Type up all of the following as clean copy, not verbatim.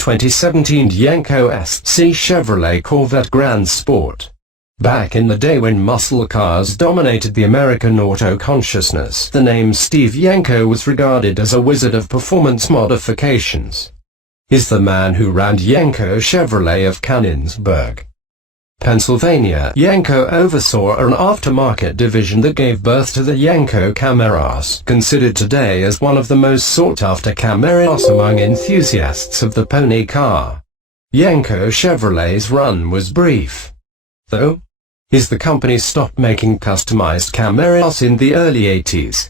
2017 Yenko SC Chevrolet Corvette Grand Sport. Back in the day when muscle cars dominated the American auto consciousness, the name Steve Yenko was regarded as a wizard of performance modifications. He's the man who ran Yenko Chevrolet of Canonsburg, Pennsylvania. Yenko oversaw an aftermarket division that gave birth to the Yenko Camaros, considered today as one of the most sought-after Camaros among enthusiasts of the pony car. Yenko Chevrolet's run was brief, though, as the company stopped making customized Camaros in the early 80s.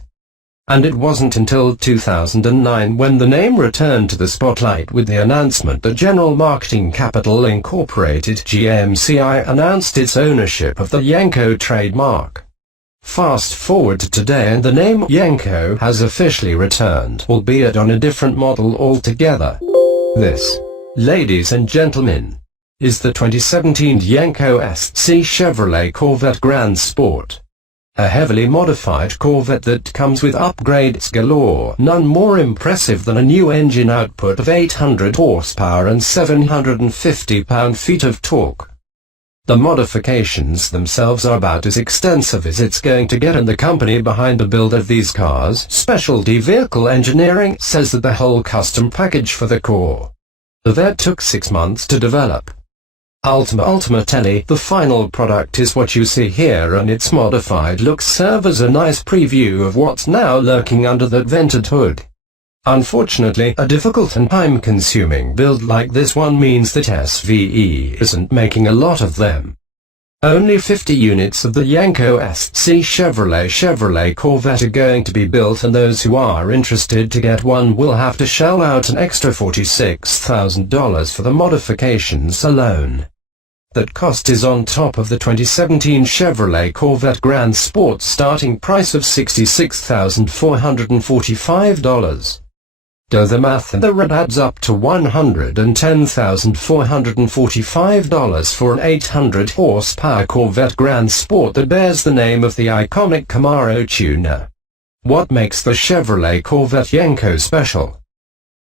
And it wasn't until 2009 when the name returned to the spotlight with the announcement that General Marketing Capital Incorporated (GMCI) announced its ownership of the Yenko trademark. Fast forward to today and the name Yenko has officially returned, albeit on a different model altogether. This, ladies and gentlemen, is the 2017 Yenko SC Chevrolet Corvette Grand Sport. A heavily modified Corvette that comes with upgrades galore, none more impressive than a new engine output of 800 horsepower and 750 pound-feet of torque. The modifications themselves are about as extensive as it's going to get, and the company behind the build of these cars, Specialty Vehicle Engineering, says that the whole custom package for the Corvette took 6 months to develop. Ultimately, the final product is what you see here, and its modified looks serve as a nice preview of what's now lurking under that vented hood. Unfortunately, a difficult and time-consuming build like this one means that SVE isn't making a lot of them. Only 50 units of the Yenko SC Chevrolet Corvette are going to be built, and those who are interested to get one will have to shell out an extra $46,000 for the modifications alone. That cost is on top of the 2017 Chevrolet Corvette Grand Sport starting price of $66,445. Do the math and the rent adds up to $110,445 for an 800 horsepower Corvette Grand Sport that bears the name of the iconic Camaro tuner. What makes the Chevrolet Corvette Yenko special?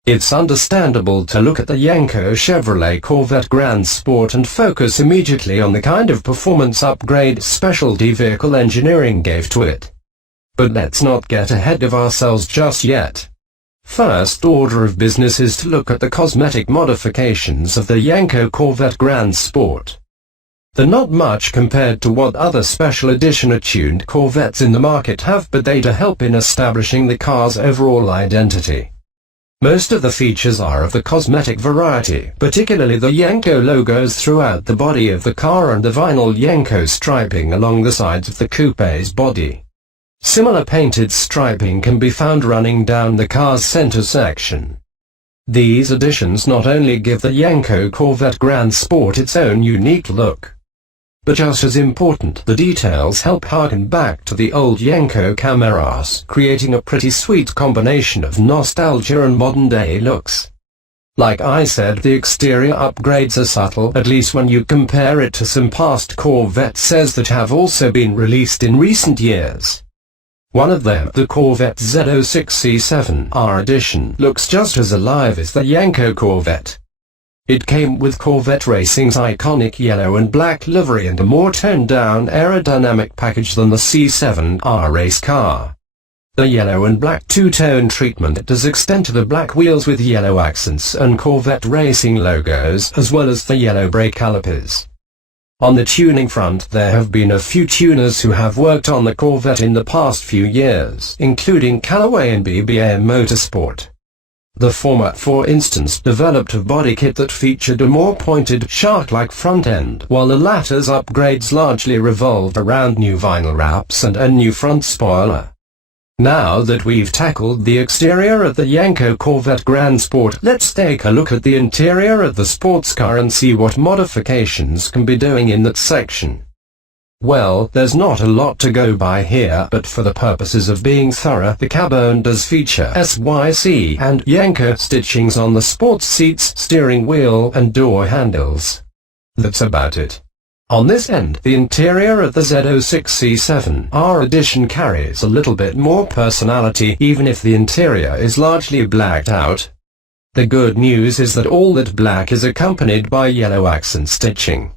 It's understandable to look at the Yenko Chevrolet Corvette Grand Sport and focus immediately on the kind of performance upgrade Specialty Vehicle Engineering gave to it. But let's not get ahead of ourselves just yet. First order of business is to look at the cosmetic modifications of the Yenko Corvette Grand Sport. They're not much compared to what other special edition tuned Corvettes in the market have, but they do help in establishing the car's overall identity. Most of the features are of the cosmetic variety, particularly the Yenko logos throughout the body of the car and the vinyl Yenko striping along the sides of the coupe's body. Similar painted striping can be found running down the car's center section. These additions not only give the Yenko Corvette Grand Sport its own unique look, but just as important, the details help harken back to the old Yenko Camaros, creating a pretty sweet combination of nostalgia and modern-day looks. Like I said, the exterior upgrades are subtle, at least when you compare it to some past Corvettes that have also been released in recent years. One of them, the Corvette Z06 C7 R Edition, looks just as alive as the Yenko Corvette. It came with Corvette Racing's iconic yellow and black livery and a more toned-down aerodynamic package than the C7R race car. The yellow and black two-tone treatment does extend to the black wheels with yellow accents and Corvette Racing logos, as well as the yellow brake calipers. On the tuning front, there have been a few tuners who have worked on the Corvette in the past few years, including cauchuyenbianvietnam Motorsport. The former, for instance, developed a body kit that featured a more pointed, shark-like front end, while the latter's upgrades largely revolved around new vinyl wraps and a new front spoiler. Now that we've tackled the exterior of the Yenko Corvette Grand Sport, let's take a look at the interior of the sports car and see what modifications can be doing in that section. Well, there's not a lot to go by here, but for the purposes of being thorough, the cabin does feature SYC and Yenko stitchings on the sports seats, steering wheel, and door handles. That's about it. On this end, the interior of the Z06 C7 R Edition carries a little bit more personality, even if the interior is largely blacked out. The good news is that all that black is accompanied by yellow accent stitching,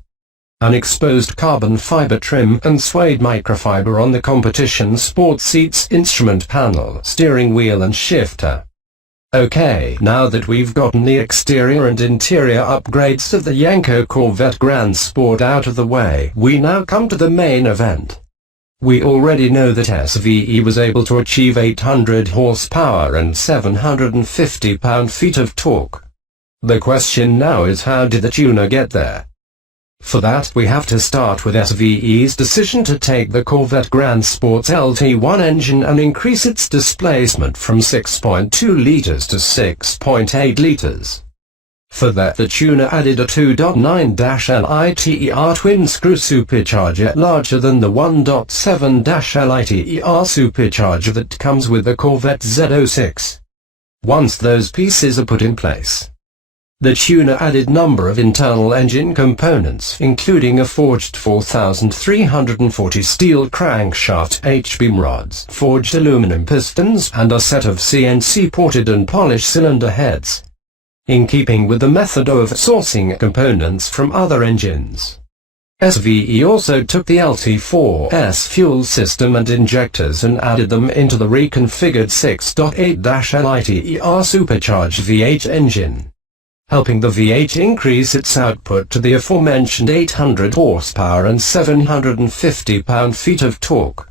an exposed carbon fiber trim and suede microfiber on the competition sports seats, instrument panel, steering wheel and shifter. Okay, now that we've gotten the exterior and interior upgrades of the Yenko Corvette Grand Sport out of the way, we now come to the main event. We already know that SVE was able to achieve 800 horsepower and 750 pound-feet of torque. The question now is, how did the tuner get there? For that, we have to start with SVE's decision to take the Corvette Grand Sport's LT1 engine and increase its displacement from 6.2 litres to 6.8 litres. For that, the tuner added a 2.9-LITER twin-screw supercharger larger than the 1.7-LITER supercharger that comes with the Corvette Z06. Once those pieces are put in place, the tuner added number of internal engine components, including a forged 4,340 steel crankshaft H-beam rods, forged aluminum pistons, and a set of CNC-ported and polished cylinder heads, in keeping with the method of sourcing components from other engines. SVE also took the LT4's fuel system and injectors and added them into the reconfigured 6.8-LITER supercharged V8 engine, helping the V8 increase its output to the aforementioned 800 horsepower and 750 pound-feet of torque.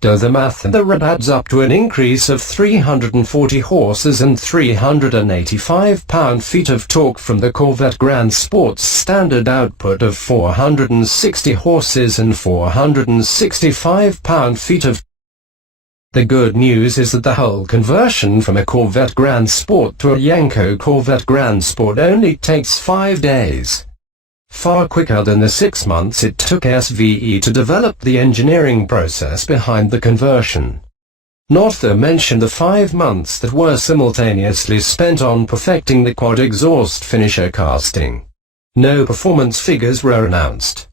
Do the math and the rad adds up to an increase of 340 horses and 385 pound-feet of torque from the Corvette Grand Sport's standard output of 460 horses and 465 pound-feet of. The good news is that the whole conversion from a Corvette Grand Sport to a Yenko Corvette Grand Sport only takes 5 days. Far quicker than the 6 months it took SVE to develop the engineering process behind the conversion. Not to mention the 5 months that were simultaneously spent on perfecting the quad exhaust finisher casting. No performance figures were announced,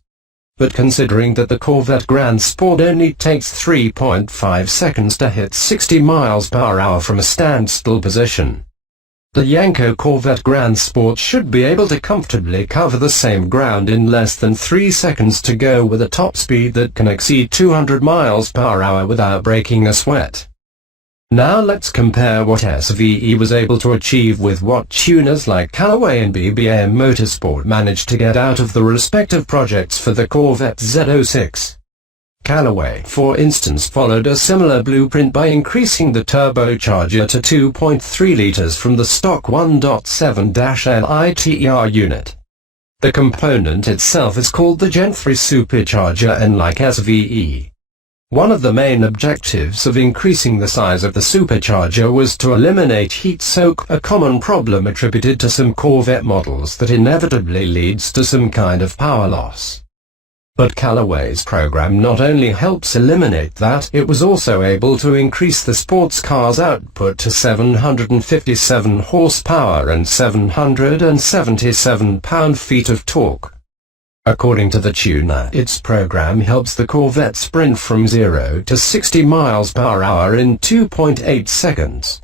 but considering that the Corvette Grand Sport only takes 3.5 seconds to hit 60 miles per hour from a standstill position, the Yenko Corvette Grand Sport should be able to comfortably cover the same ground in less than 3 seconds to go with a top speed that can exceed 200 miles per hour without breaking a sweat. Now let's compare what SVE was able to achieve with what tuners like Callaway and BBM Motorsport managed to get out of the respective projects for the Corvette Z06. Callaway, for instance, followed a similar blueprint by increasing the turbocharger to 2.3 litres from the stock 1.7-LITER unit. The component itself is called the Gen 3 supercharger, and like SVE, one of the main objectives of increasing the size of the supercharger was to eliminate heat soak, a common problem attributed to some Corvette models that inevitably leads to some kind of power loss. But Callaway's program not only helps eliminate that, it was also able to increase the sports car's output to 757 horsepower and 777 pound-feet of torque. According to the tuner, its program helps the Corvette sprint from 0 to 60 miles per hour in 2.8 seconds.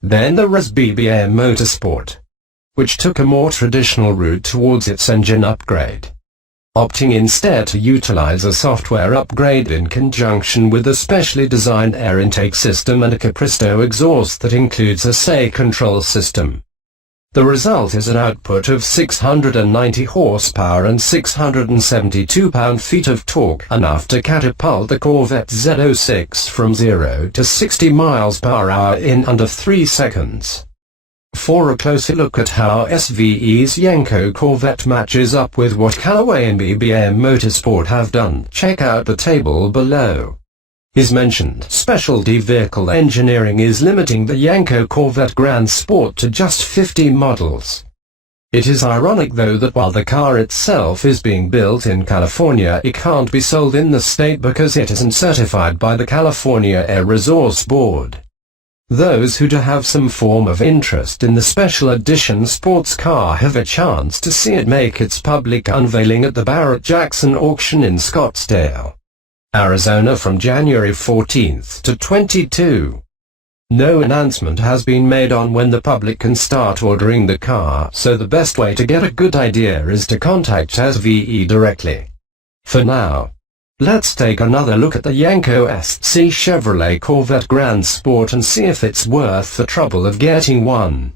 Then there was BBM Motorsport, which took a more traditional route towards its engine upgrade, opting instead to utilize a software upgrade in conjunction with a specially designed air intake system and a Capristo exhaust that includes a SAE control system. The result is an output of 690 horsepower and 672 pound-feet of torque, enough to catapult the Corvette Z06 from 0 to 60 miles per hour in under 3 seconds. For a closer look at how SVE's Yenko Corvette matches up with what Callaway and BBM Motorsport have done, check out the table below. As mentioned, specialty vehicle engineering is limiting the Yenko Corvette Grand Sport to just 50 models. It is ironic though that while the car itself is being built in California, it can't be sold in the state because it isn't certified by the California Air Resource Board. Those who do have some form of interest in the special edition sports car have a chance to see it make its public unveiling at the Barrett-Jackson auction in Scottsdale, Arizona from January 14th to 22. No announcement has been made on when the public can start ordering the car, so the best way to get a good idea is to contact SVE directly. For now, let's take another look at the Yenko SC Chevrolet Corvette Grand Sport and see if it's worth the trouble of getting one.